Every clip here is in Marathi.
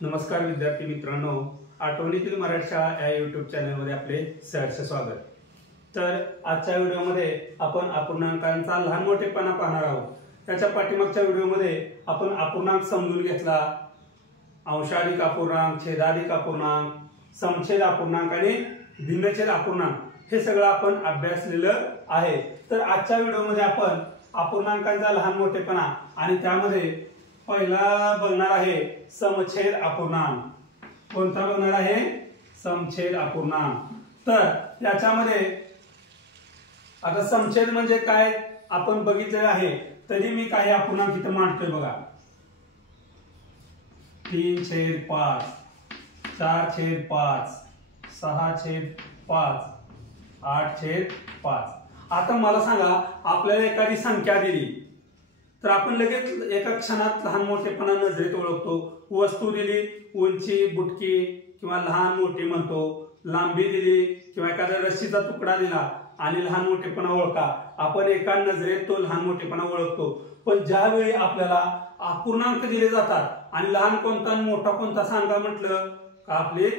नमस्कार विद्यार्थी मित्रांनो, आठवणीतील मराठी शाळा या यूट्यूब चॅनलमध्ये आपले सहर्ष स्वागत। तर आजच्या व्हिडिओमध्ये आपण अपूर्णांकांचा लहान मोठेपणा पाहणार आहोत। त्याच्या पाठीमागच्या व्हिडिओमध्ये आपण अपूर्णांक समजून घेतला, अंशाधिक अपूर्णांक, छेदाधिक अपूर्णांक, समछेद अपूर्णांक आणि भिन्नछेद अपूर्णांक हे सगळं आपण अभ्यासलेलं आहे। तर आजच्या व्हिडिओमध्ये आपण अपूर्णांकांचा लहान मोठेपणा आणि त्यामध्ये पहिला बघणार आहे समछेद अपूर्णांक। कोणता बघणार आहे? समछेद अपूर्णांक। तर याच्यामध्ये आता समछेद म्हणजे काय आपण बघितलेलं आहे, तरी मी काही अपूर्णांक इथे मांडतोय बघा। 3/5, 4/5, 6/5, 8/5। आता मला सांगा, आपल्याला एखादी संख्या दिली तर आपण लगेच एका क्षणात लहान मोठेपणा नजरेत ओळखतो। वस्तू दिली, उंची, बुटकी किंवा लहान मोठी म्हणतो, लांबी दिली किंवा एखाद्या रस्सीचा तुकडा दिला आणि लहान मोठेपणा ओळखा, आपण एका नजरेत तो लहान मोठेपणा ओळखतो। पण ज्यावेळी आपल्याला अपूर्णांक दिले जातात आणि लहान कोणता मोठा कोणता सांगा म्हटलं का आपली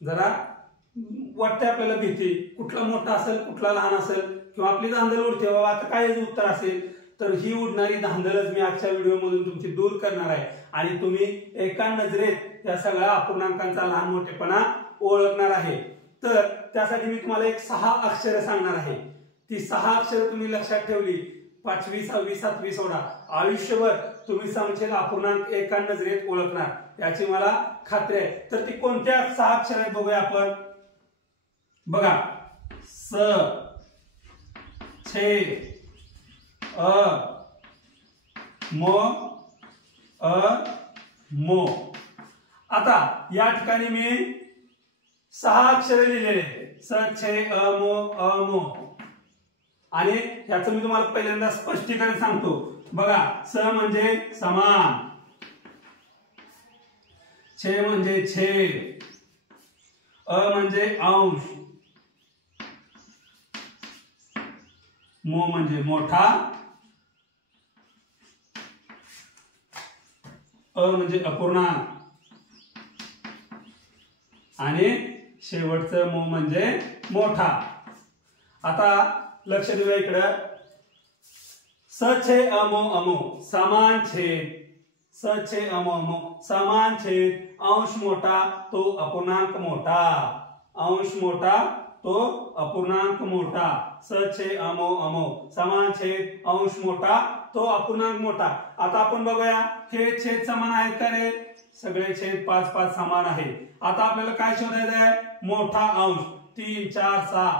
जरा वाटते आपल्याला भीती, कुठला मोठा असेल कुठला लहान असेल, किंवा आपली धांदल उडते बाबा आता काय उत्तर असेल। तर ही उडणारी धांदलच मी आजच्या व्हिडिओमधून तुमची दूर करणार आहे आणि तुम्ही एका नजरेत या सगळ्या अपूर्णांकांचा लहान मोठेपणा ओळखणार आहे। तर त्यासाठी मी तुम्हाला एक 6 अक्षरे सांगणार आहे। ती 6 अक्षरे तुम्ही लक्षात ठेवली, 5वी 6वी 7वी सोडा, आयुष्यभर तुम्ही समछेद अपूर्णांक एका नजरेत ओळखणार याची मला खात्री आहे। तर ती कोणत्या 6 अक्षरे आहेत बघूया आपण। बघा, स, छेद, अ, म, अ, मो। आता या ठिकाणी मी 6 अक्षरे लिहिलेले आहेत, स, छे, अ, मो, अ, मो। आणि याचं मी तुम्हाला पहिल्यांदा स्पष्टीकरण सांगतो। बघा, स म्हणजे समान, छे म्हणजे छेद, अ म्हणजे अंश, मो म्हणजे मोठा, अ म्हणजे अपूर्णांक आणि शेवटचं मो म्हणजे मोठा। आता लक्ष देऊया इकडं, स छे अमो अमो समान छेद, स छे अमो अमो समान छेद, अंश मोठा तो अपूर्णांक मोठा, अंश मोठा तो अपूर्णांक मोठा, स छे अमो अमो समान छेद, अंश मोठा तो अपूर्णांक मोठा। आता आपण बघूया हे छेद समान आहेत का रे? सगळे छेद 5-5 समान आहे। आता आपल्याला काय शोधायचं आहे? मोठा अंश। 3, 4, 6,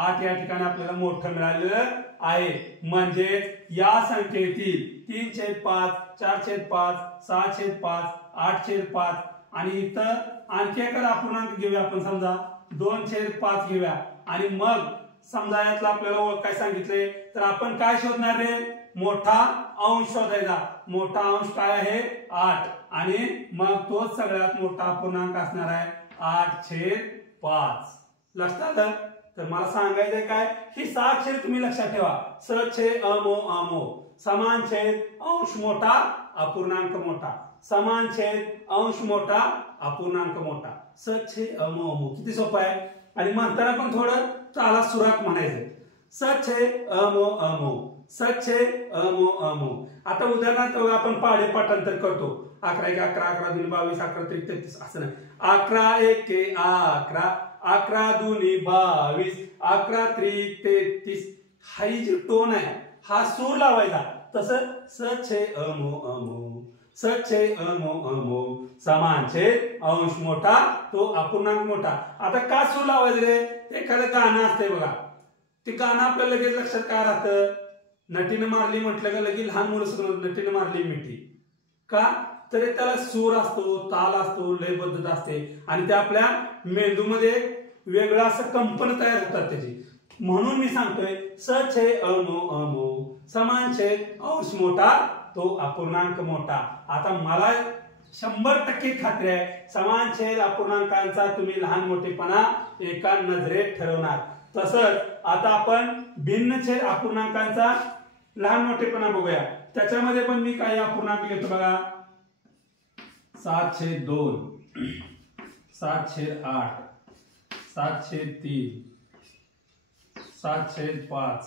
8 या ठिकाणी आपल्याला मोठं मिळालेलं आहे। म्हणजे या संख्येतील 3/5, 4/5, 6/5, 8/5 आणि इथं आणखी एखादा अपूर्णांक घेऊया आपण, समजा 2/5 घेऊया आणि मग समजा यातला आपल्याला काय सांगितले, तर आपण काय शोधणार रे? मोठा अंश शोधायचा। मोठा अंश काय आहे? 8 आणि मग तोच सगळ्यात मोठा अपूर्णांक असणार आहे 8/5। लक्षात आलं? तर मला सांगायचंय काय, ही 6 अक्षरे तुम्ही लक्षात ठेवा। स छे अमो अमो समान छेद, अंश मोठा अपूर्णांक मोठा, समान छेद, अंश मोठा अपूर्णांक मोठा, स छे अमो अमो। किती सोपं आहे। आणि म्हणताना पण थोडं ताला सुरात म्हणायचं, स छे अमो अमो, स छे अमो अमो। आता उदाहरणार्थ आपण पाढे पाठांतर करतो। 11 × 11, 11 × 2 22, 11 × 3 33 असं नाही। 11 × 1 = 11, 11 × 2 = 22, 11 × 3 = 33। हा जी टोन आहे हा सूर लावायचा। तसं स छे अमो अमो, स छे अमो अमो समान छेद, अंश मोठा तो अपूर्णांक मोठा। आता का सूर लावायचं रे? एखादं गाणं असतंय बघा, ते गाणं आपल्याला लगेच लक्षात काय राहतं? नटीनं मारली म्हटलं का लगेच लहान मुलं सुद्धा नटीनं मारली मिठी, का तर त्याला सूर असतो, ताल असतो, लयबद्धता असते आणि ते आपल्या मेंदूमध्ये वेगळं असं कंपन तयार होतात त्याची। म्हणून मी सांगतोय स छे अमो अमो समान छेद, अंश मोठा तो अपूर्णांक मोठा। आता मला 100% खात्री आहे, समान छेद अपूर्णांकांचा तुम्ही लहान मोठेपणा एका नजरेत ठरवणार। तसंच आता आपण भिन्न छेद अपूर्णांकांचा लहान मोठेपणा बघूया। त्याच्यामध्ये पण मी काही अपूर्णांक घेतो बघा। 7/2, 7/8, 7/3, 7/5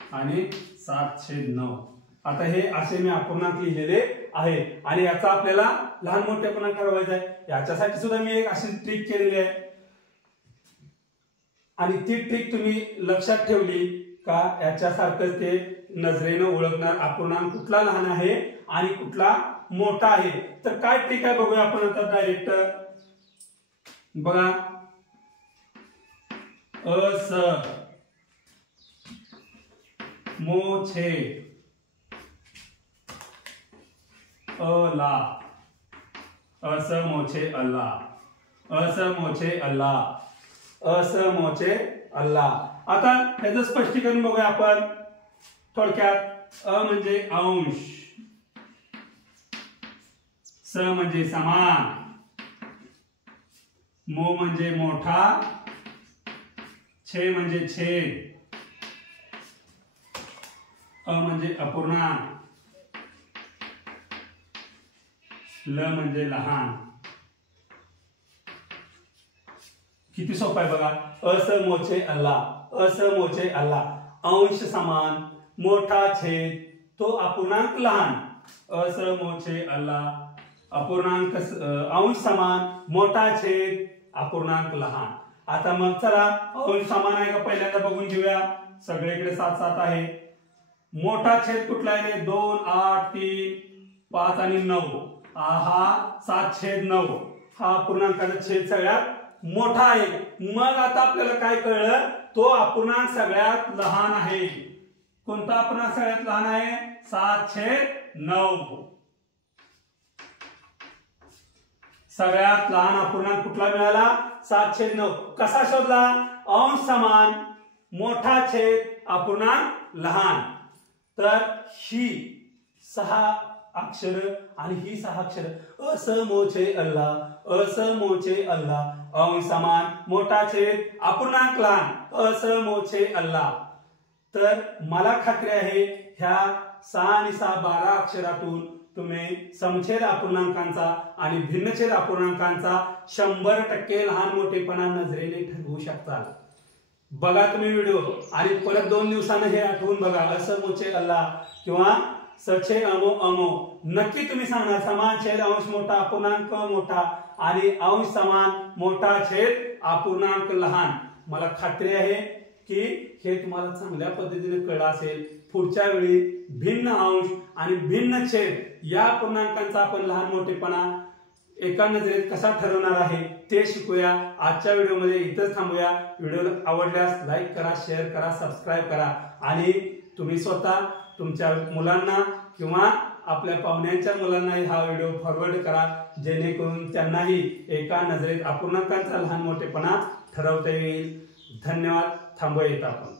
आणि 7/9. आता हे असे मी अपूर्णांक लिहिलेले आहे आणि याचा आपल्याला लहान मोठेपणा ठरवायचा आहे. याच्यासाठी सुद्धा मी एक अशी ट्रिक केलेली आहे आणि ती ट्रिक तुम्ही लक्षात ठेवली का याच्यासारखं ते नजरेनं ओळखणार अपूर्णांक कुठला लहान आहे आणि कुठला मोठा आहे. तर काय ट्रिक आहे बघूया आपण आता डायरेक्ट. बघा, अस मोछे अला, असमोछे अल्ला, असमोछे अल्ला, असमोछे अल्ला. आता याचं स्पष्टीकरण बघूया आपण थोडक्यात. अ म्हणजे अंश, स म्हणजे समान, मो म्हणजे मोठा, छे म्हणजे छेद, अ म्हणजे अपूर्णांक, ल म्हणजे लहान. किती सोपं आहे बघा. असमोछे अल्ला, असमोछे अल्ला, अंश समान, मोठा छेद, तो अपूर्णांक लहान. असमोछे अल्ला, अपूर्णांक अंश समान, मोठा छेद, अपूर्णांक लहान. आता मग चला अंश समान आहे का पहिल्यांदा बघून घेऊया. सगळीकडे 7/7 आहे. मोठा छेद कुठला आहे? 2, 8, 3, 5 आणि 9. हा 7/9 हा अपूर्णांकाचा छेद सगळ्यात मोठा आहे. मग आता आपल्याला काय कळलं? तो अपूर्णांक सगळ्यात लहान आहे. कोणता अपूर्णांक सगळ्यात लहान आहे? 7/9. सगळ्यात लहान अपूर्णांक कुठला मिळाला? 7/9. कसा शोधला? अंश समान, मोठा छेद, अपूर्णांक लहान. तर ही 6 अक्षर आणि ही 6 अक्षर. असमोछे अल्ला, असमोछे अल्ला, अंश समान, मोठा छेद, अपूर्णांक लहान, असमोछे अल्ला. तर मला खात्री आहे ह्या 6 आणि 6 12 अक्षरातून तुम्ही समछेद अपूर्णांकांचा आणि भिन्नछेद अपूर्णांकांचा 100% लहान मोठेपणा नजरेने ठरवू शकता. बघा तुम्ही व्हिडिओ आणि परत 2 दिवसांनी हे आठवून बघा. असमोछे अल्ला किंवा सछे अमो अमो नक्की तुम्ही सांगणार. समान छेद अंश मोठा, अपूर्णांक मोठा आणि अंश समान, मोठा छेद, अपूर्णांक लहान. मला खात्री आहे की हे तुम्हाला चांगल्या पद्धतीने कळलं असेल. पुढच्या वेळी भिन्न अंश आणि भिन्न छेद या अपूर्णांकांचा आपण लहान मोठेपणा एका नजरेत कसा ठरवणार आहे ते शिकूया. आजच्या व्हिडिओमध्ये इथंच थांबूया. व्हिडिओ आवडल्यास लाईक करा, शेअर करा, सबस्क्राईब करा आणि तुम्ही स्वतः तुमच्या मुलांना किंवा आपल्या पाहुण्यांच्या मुलांना हा व्हिडिओ फॉरवर्ड करा, जेणेकरून त्यांनाही एका नजरेत अपूर्णांकांचा लहान मोठेपणा ठरवता येईल. धन्यवाद. थांबूया इथं आपण.